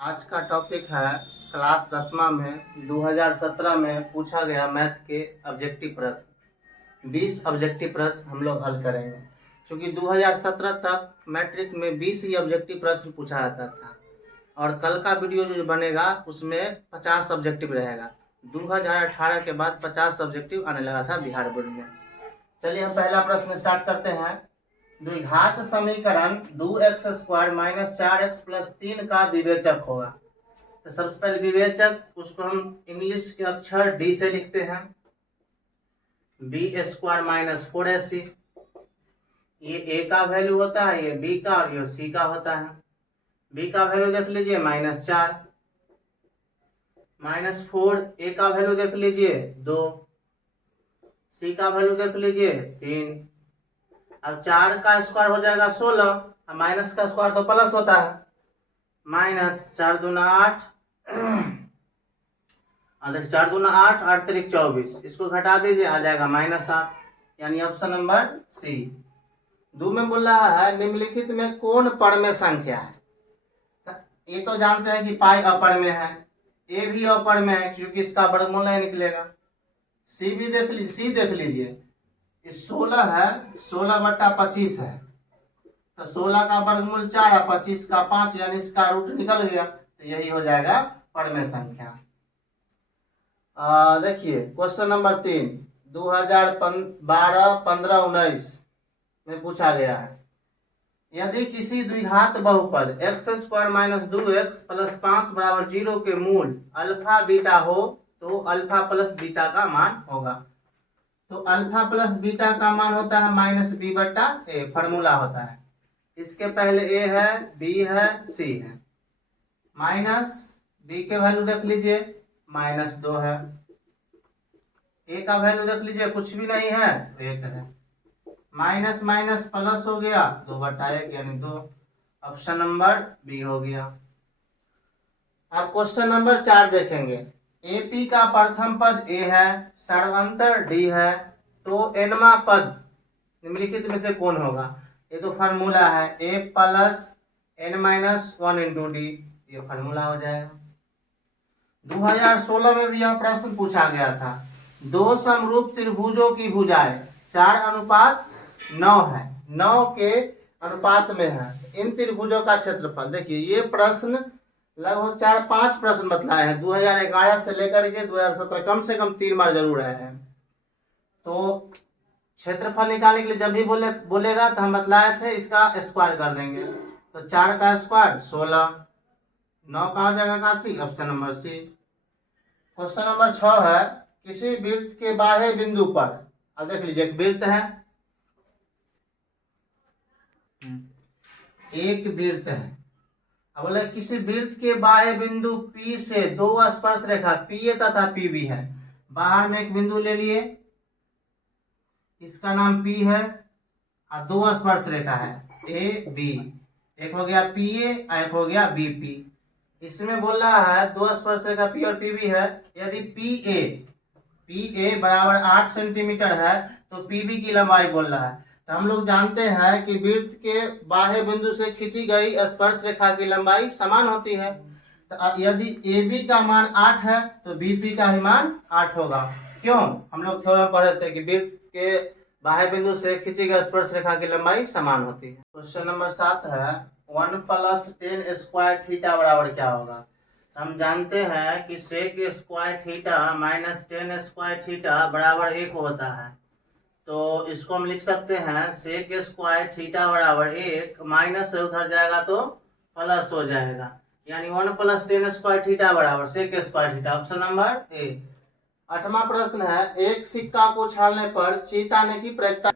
आज का टॉपिक है क्लास 10वां में 2017 में पूछा गया मैथ के ऑब्जेक्टिव प्रश्न। 20 ऑब्जेक्टिव प्रश्न हम लोग हल करेंगे, क्योंकि 2017 तक मैट्रिक में 20 ही ऑब्जेक्टिव प्रश्न पूछा जाता था और कल का वीडियो जो बनेगा उसमें 50 ऑब्जेक्टिव रहेगा। 2018 के बाद 50 ऑब्जेक्टिव आने लगा था बिहार बोर्ड में। चलिए हम पहला प्रश्न स्टार्ट करते हैं। द्विघात समीकरण 2x² - 4x + 3 का विवेचक होगा। तो सबसे पहले विवेचक, उसको हम इंग्लिश के अक्षर डी से लिखते हैं। b² - 4ac, ये a का वैल्यू होता है, ये b का और ये c का होता है। b का वैल्यू देख लीजिए -4, -4, a का वैल्यू देख लीजिए 2, c का वैल्यू देख लीजिए 3। अब 4 का स्क्वायर हो जाएगा 16, अब माइनस का स्क्वायर तो प्लस होता है, -4 दूना 8, देखिए 4 दूना 8, 8 त्रिक 24, इसको घटा दीजिए आ जाएगा -8, यानी ऑप्शन नंबर सी। दो में बोल रहा है निम्नलिखित में कौन परमेय संख्या है। ये तो जानते हैं कि पाई अपर में है, ए भी अपर में है क्योंकि इसका वर्गमूल नहीं निकलेगा। सी भी देख लीजिए, सी देख लीजिए, 16 है, 16/25 है, तो 16 का वर्गमूल 4 है, 25 का 5, यानी इसका रूट निकल गया, तो यही हो जाएगा परमेय संख्या। देखिए क्वेश्चन नंबर 3 2012, 15, 19 में पूछा गया है। यदि किसी द्विघात बहुपद x² - 2x + 5 = 0 के मूल अल्फा बीटा हो तो अल्फा प्लस बीटा का मान होगा। तो अल्फा प्लस बीटा का मान होता है -b/a, फॉर्मूला होता है। इसके पहले a है, b है, c है। माइनस b के वैल्यू देख लीजिए -2 है, a का वैल्यू देख लीजिए कुछ भी नहीं है, 1 है। माइनस माइनस प्लस हो गया, 2/1 यानी 2। ऑप्शन नंबर बी हो गया। अब क्वेश्चन नंबर 4 देखेंगे। एपी का प्रथम पद ए है, सर्वांतर डी है, तो एनवा पद निम्नलिखित में से कौन होगा। ये तो फार्मूला है, ए प्लस n - 1 × डी, ये फार्मूला हो जाएगा। 2016 में भी यह प्रश्न पूछा गया था। दो समरूप त्रिभुजों की भुजाएं 4:9 है, 9 के अनुपात में है। इन त्रिभुजों का क्षेत्रफल देखिए, ये प्रश्न लगभग 4-5 प्रश्न बतलाए हैं। 2011 से लेकर के 2017 कम से कम 3 बार जरूर आए हैं। तो क्षेत्रफल निकालने के लिए जब भी बोलेगा तो हम बतलाए थे इसका स्क्वायर कर देंगे। तो 4 का स्क्वायर 16, 9 का हो जाएगा 81, option number C. Question number 6 है, किसी वृत्त के बाह्य बिंदु पर, अब देख लीजिए एक वृत्त है, एक वृत्त है। अब बोले किसी वृत्त के बाह्य बिंदु P से दो स्पर्श रेखा PA तथा PB है। बाहर में एक बिंदु ले लिए, इसका नाम P है और दो स्पर्श रेखा है AB, एक हो गया PA और एक हो गया BP। इसमें बोल रहा है दो स्पर्श रेखा P और PB है। यदि PA बराबर 8 सेंटीमीटर है तो PB की लंबाई बोल रहा है। तो हम लोग जानते हैं कि वृत्त के बाह्य बिंदु से खींची गई स्पर्श रेखा की लंबाई समान होती है। तो यदि AB का मान 8 है तो BP का ही मान 8 होगा। क्यों, हम लोग थ्योरम पढ़े थे कि वृत्त के बाह्य बिंदु से खींची गई स्पर्श रेखा की लंबाई समान होती है। क्वेश्चन नंबर 7 है, 1 + 10 स्क्वायर थीटा बराबर क्या होगा। हम जानते हैं कि sec square theta - 10 square theta बराबर 1 होता है। तो इसको हम लिख सकते हैं सेक स्क्वायर थीटा बराबर 1, माइनस से उधर जाएगा तो प्लस हो जाएगा, यानी 1 + 10 स्क्वायर थीटा बराबर sec square theta, option number A. 8वां प्रश्न है, एक सिक्का को उछालने पर जीत आने की प्रयिकता।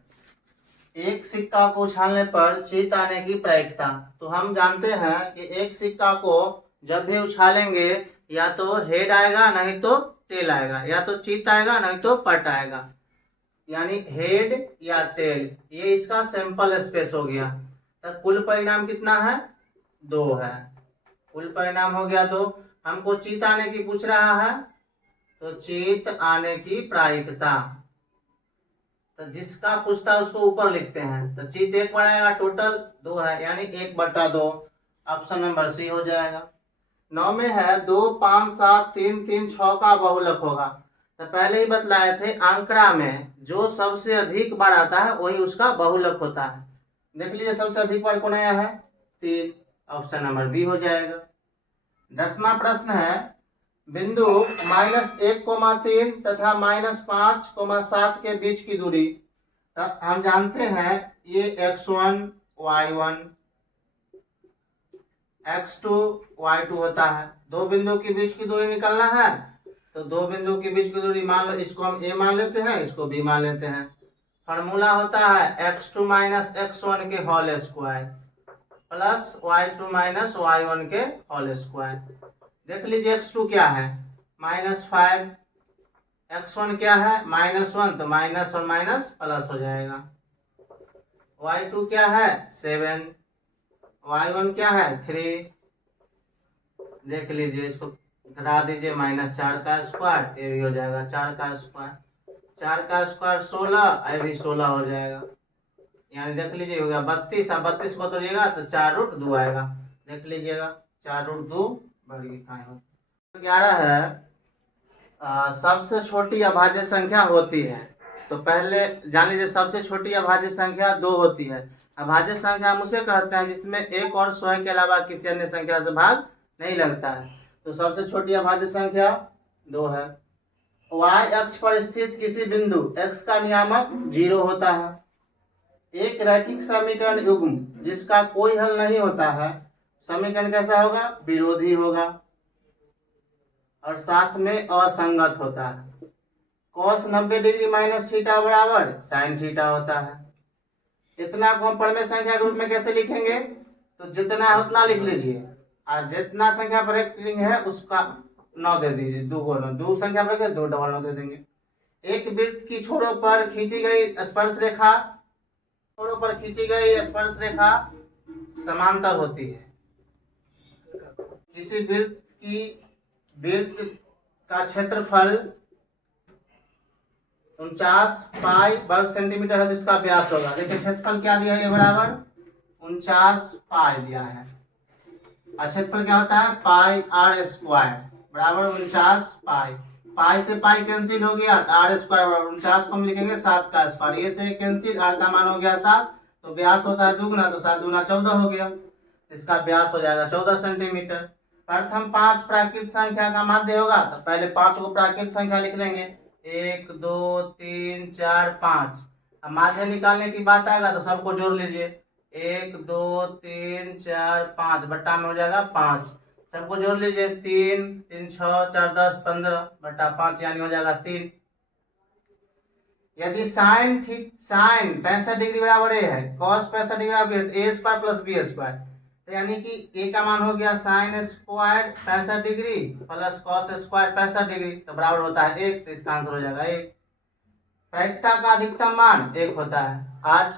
एक सिक्का को उछालने पर जीत आने की प्रयिकता, तो हम जानते हैं कि एक सिक्का को जब भी उछालेंगे या तो हेड आएगा नहीं तो टेल आएगा, या तो चित आएगा नहीं तो पट आएगा, यानी हेड या टेल। ये इसका सैंपल स्पेस हो गया। तो कुल परिणाम कितना है, 2 है। कुल परिणाम हो गया 2। हमको चित आने की पूछ रहा है, तो चित आने की प्रायिकता, तो जिसका पूछता है उसको ऊपर लिखते हैं। तो चित एक बार आएगा, टोटल 2 है, यानी 1/2, ऑप्शन नंबर सी हो जाएगा। 9 में है 2, 5, 7, 3, 3, 6 का बहुलक होगा। तो पहले ही बतलाए थे आंकड़ा में जो सबसे अधिक बार आता है वही उसका बहुलक होता है। देख लीजिए सबसे अधिक बार कौन आया है 3, ऑप्शन नंबर बी हो जाएगा। 10वां प्रश्न है बिंदु -1,3 तथा -5,7 के बीच की दूरी। तब हम जानते हैं ये x1 y1 x2 y2 होता है। दो बिंदु के बीच की दूरी निकालना है तो दो बिंदु के बीच की दूरी मान लो, इसको हम a मान लेते हैं, इसको b मान लेते हैं। फॉर्मूला होता है x2 माइनस x1 के whole square plus y2 minus y1 के होल स्क्वायर। देख लीजिए x2 क्या है -5, x1 क्या है -1, तो माइनस और माइनस प्लस हो जाएगा। y2 क्या है 7, y1 क्या है 3। देख लीजिए इसको घटा दीजिए, -4 का स्क्वायर, ये भी हो जाएगा 4 का स्क्वायर, 4 का स्क्वायर 16, ये भी 16 हो जाएगा। यानी देख लीजिए हो गया 32, अब 32 को तोड़िएगा तो 4√2 आएगा। देख लीजिएगा 4√2 बढ़ गई। 11 है सबसे छोटी अभाज्य संख्या होती है। तो पहले जान लीजिए सबसे छोटी अभाज्य संख्या 2 होती है। अभाज्य संख्या हम उसे कहते हैं जिसमें एक और स्वयं के अलावा किसी अन्य संख्या से भाग नहीं लगता है। तो सबसे छोटी अभाज्य संख्या 2 है। y अक्ष पर स्थित किसी बिंदु x का नियामक 0 होता है। एक रैखिक समीकरण युग्म जिसका कोई हल नहीं होता है, समीकरण कैसा होगा विरोधी होगा और साथ में असंगत होता है। cos 90 डिग्री माइनस थीटा बराबर साइन थीटा होता है। इतना को हम परमेय संख्या के रूप में कैसे लिखेंगे, तो जितना है उतना लिख लीजिए और जितना संख्या पर एक है उसका 9 दे दीजिए, 2 को 9, 2 संख्या पर 2 डबल 9 दे देंगे। एक वृत्त की छोरों पर खींची गई स्पर्श रेखा, छोरों पर खींची गई स्पर्श रेखा समांतर होती है। किसी वृत्त का क्षेत्रफल 49 पाई वर्ग सेंटीमीटर है, तो इसका व्यास होगा। देखिए क्षेत्रफल क्या दिया है, बराबर 49 पाई दिया है। और क्षेत्रफल क्या होता है पाई r स्क्वायर बराबर 49 पाई। पाई से पाई कैंसिल हो गया तो r स्क्वायर बराबर 49 को हम लिखेंगे 7 का स्क्वायर, ये से कैंसिल, r का मान हो गया 7, तो व्यास होता है दुगुना, तो 7 दूना 14 हो गया, इसका व्यास हो जाएगा 14 सेंटीमीटर। प्रथम 5 प्राकृत संख्या का माध्य होगा, तो पहले 5 को प्राकृत संख्या लिख लेंगे, 1 2 3 4 5। अब माध्य निकालने की बात आएगा तो सबको जोड़ लीजिए, 1 2 3 4 5 बट्टा में हो जाएगा 5, सबको जोड़ लीजिए, 3 3 6 4 10 15 बट्टा 5 यानी हो जाएगा 3। यदि साइन 65 डिग्री बराबर ए है, कॉस 65 डिग्री बराबर ए स्क्वायर प्लस बी स्क्वायर, तो यानी कि ए का मान हो गया sine square 65 degree plus cos square 65 degree, तो बराबर होता है 1, तो इसका आंसर हो जाएगा 1। प्रायिकता का अधिकतम मान 1 होता है। आज